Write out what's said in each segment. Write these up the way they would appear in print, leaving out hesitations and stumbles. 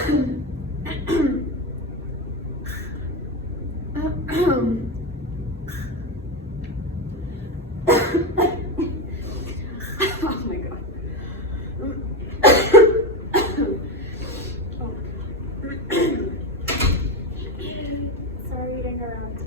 my god. Sorry to interrupt.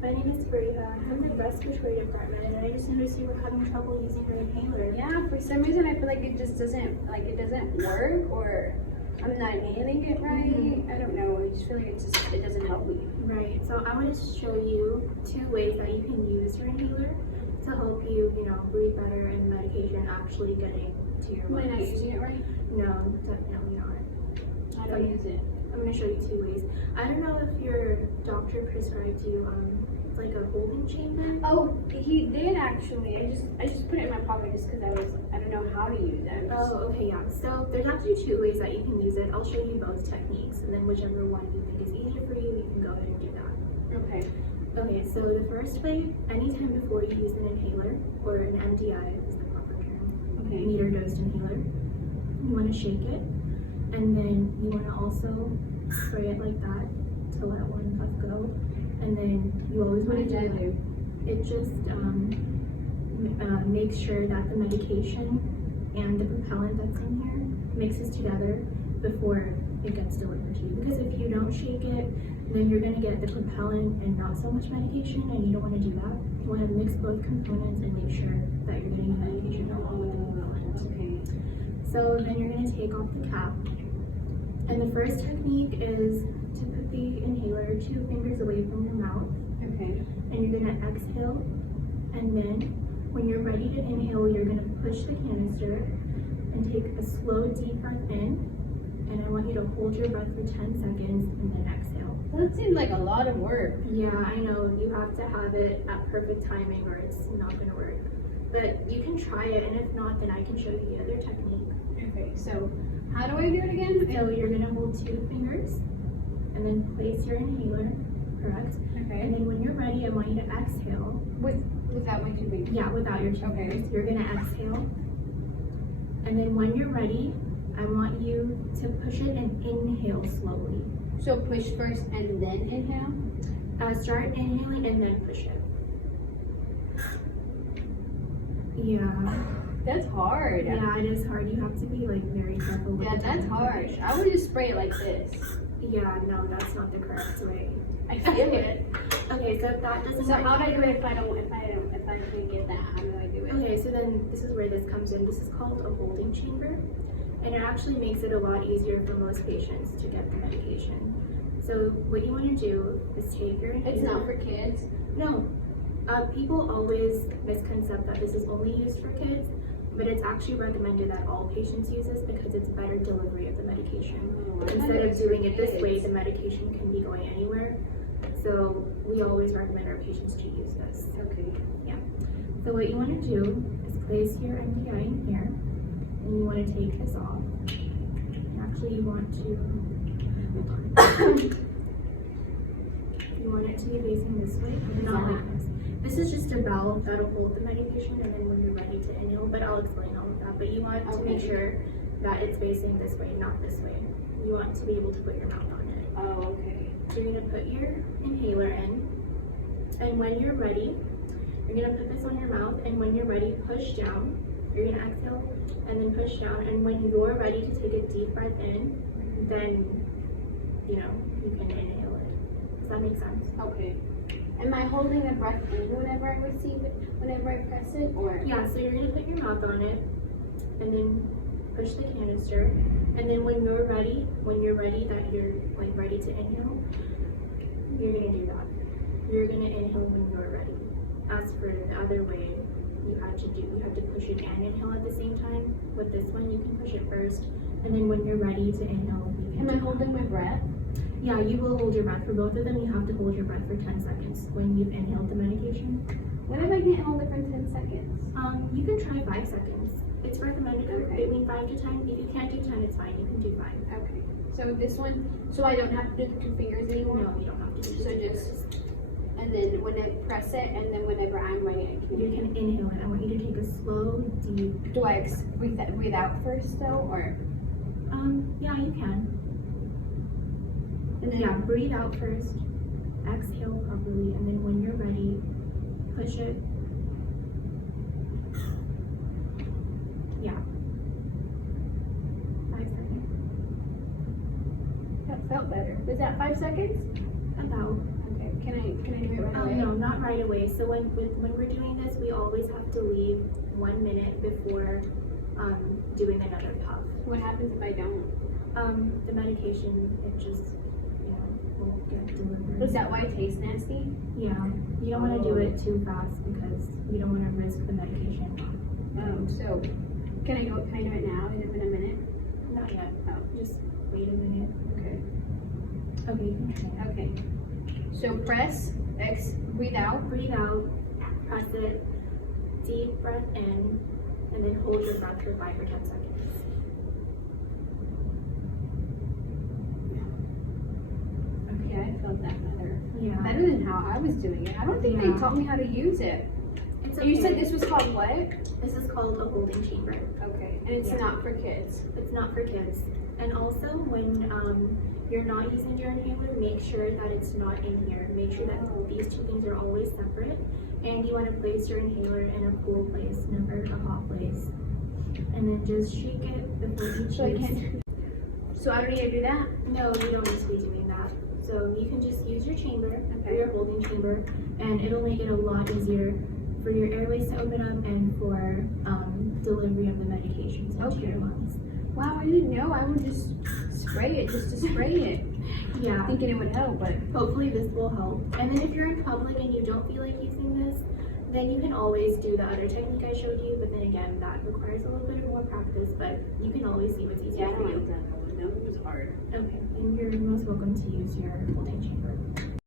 My name is Fareeha. I'm in the respiratory department, and I just noticed you were having trouble using your inhaler. Yeah, for some reason I feel like it just doesn't work, or I'm not inhaling it right. I don't know. I just feel like it doesn't help me. Right. So I wanted to show you 2 ways that you can use your inhaler to help you, breathe better and medication actually getting to your lungs. Am I not using it right? No, definitely not. How do I use it? I'm going to show you 2 ways. I don't know if your doctor prescribed you like a holding chamber. Oh, he did actually. I just put it in my pocket just because I don't know how to use it. Oh, okay, yeah. So there's actually 2 ways that you can use it. I'll show you both techniques, and then whichever one you think is easier for you, you can go ahead and do that. Okay. Okay, so the first way, anytime before you use an inhaler, or an MDI is the proper term, Okay. meter dosed inhaler, you want to shake it, and then you want to also spray it like that to let one puff go, and then you always want to do it just makes sure that the medication and the propellant that's in here mixes together before it gets delivered to you. Because if you don't shake it, then you're going to get the propellant and not so much medication, and you don't want to do that. You want to mix both components and make sure that you're getting the medication along with the propellant. Okay. So then you're going to take off the cap. And the first technique is to put the inhaler 2 fingers away from your mouth. Okay. And you're going to exhale. And then when you're ready to inhale, you're going to push the canister and take a slow, deep breath in. And I want you to hold your breath for 10 seconds and then exhale. That seems like a lot of work. Yeah, I know. You have to have it at perfect timing or it's not going to work. But you can try it, and if not, then I can show you the other technique. Okay, so how do I do it again? So you're going to hold 2 fingers and then place your inhaler, correct? Okay. And then when you're ready, I want you to exhale. Without my 2 fingers? Yeah, without your 2 Okay. fingers. You're going to exhale. And then when you're ready, I want you to push it and inhale slowly. So push first and then inhale? Start inhaling and then push it. Yeah. That's hard. Yeah, it is hard. You have to be like very careful with Yeah, the that's hard. I would just spray it like this. Yeah, no, that's not the correct way. I feel it. Okay, so if that doesn't So work. how do I do it if I can't get that? How do I do it? Okay, so then this is where this comes in. This is called a holding chamber, and it actually makes it a lot easier for most patients to get the medication. So what you want to do is take your inhaler. It's not for kids. No. People always misconcept that this is only used for kids, but it's actually recommended that all patients use this because it's better delivery of the medication. Instead of doing it this way, the medication can be going anywhere. So we always recommend our patients to use this. Okay. Yeah. So what you want to do is place your MDI in here, and you want to take this off. Actually, you want to, you want it to be facing this way, and not like this. This is just a valve that'll hold the medication, and then when you're ready to inhale, but I'll explain all of that. But you want to make sure that it's facing this way, not this way. You want to be able to put your mouth on it. Oh, okay. So you're going to put your inhaler in, and when you're ready, you're going to put this on your mouth, and when you're ready, push down. You're going to exhale, and then push down, and when you're ready to take a deep breath in, then, you can inhale it. Does that make sense? Okay. Am I holding the breath in whenever I receive it, whenever I press it, or? Yeah, so you're going to put your mouth on it, and then push the canister, and then when you're ready that you're like ready to inhale, you're going to do that. You're going to inhale when you're ready. As for the other way, you have to push it and inhale at the same time. With this one, you can push it first, and then when you're ready to inhale, you can. Am I holding my breath? Yeah, you will hold your breath. For both of them, you have to hold your breath for 10 seconds when you've inhaled the medication. What if I can't hold it for 10 seconds? You can try 5 seconds. It's recommended between 5 to 10. If you can't do 10, it's fine. You can do 5. Okay. So this one, so I don't have to do the 2 fingers anymore? No, you don't have to do So just, and then when I press it, and then whenever I'm ready, I can. You can inhale it. I want you to take a slow, deep. Do I breathe out first though, or? Yeah, you can. And then Yeah, breathe out first, exhale properly, and then when you're ready, push it. Yeah. 5 seconds. that felt better. Was that 5 seconds? About. Okay. Can I do it right away? No, not right away. So when we're doing this, we always have to leave 1 minute before doing another puff. What happens if I don't? The medication, it just, won't get delivered. Is that why it tastes nasty? Yeah, you don't want to do it too fast because you don't want to risk the medication. So can I do it now? Is it been a minute? Not yet. Oh, Just wait a minute. okay. Okay, you can try. Okay. So press, breathe out. Breathe out, press it, deep breath in, and then hold your breath for 5 or 10 seconds. Okay, I felt that better. Yeah. Better than how I was doing it. I don't think they taught me how to use it. It's And you said this was called what? This is called a holding chamber. Okay. And it's not for kids. It's not for kids. And also, when you're not using your inhaler, make sure that it's not in here. Make sure that these two things are always separate. And you want to place your inhaler in a cool place, never a hot place. And then just shake it before each So I use. can't. So I don't need to do that? No, you don't need to be doing that. So you can just use your chamber, or Okay. your holding chamber, and it'll make it a lot easier for your airways to open up and for delivery of the medications into your lungs. Wow, I didn't know. I would just spray it just to spray it. Yeah. Thinking it would help, but Hopefully this will help. And then if you're in public and you don't feel like using this, then you can always do the other technique I showed you, but then again, that requires a little bit more practice, but you can always see what's easier for you. that one. No, it was hard. Okay, and you're most welcome to use your holding chamber.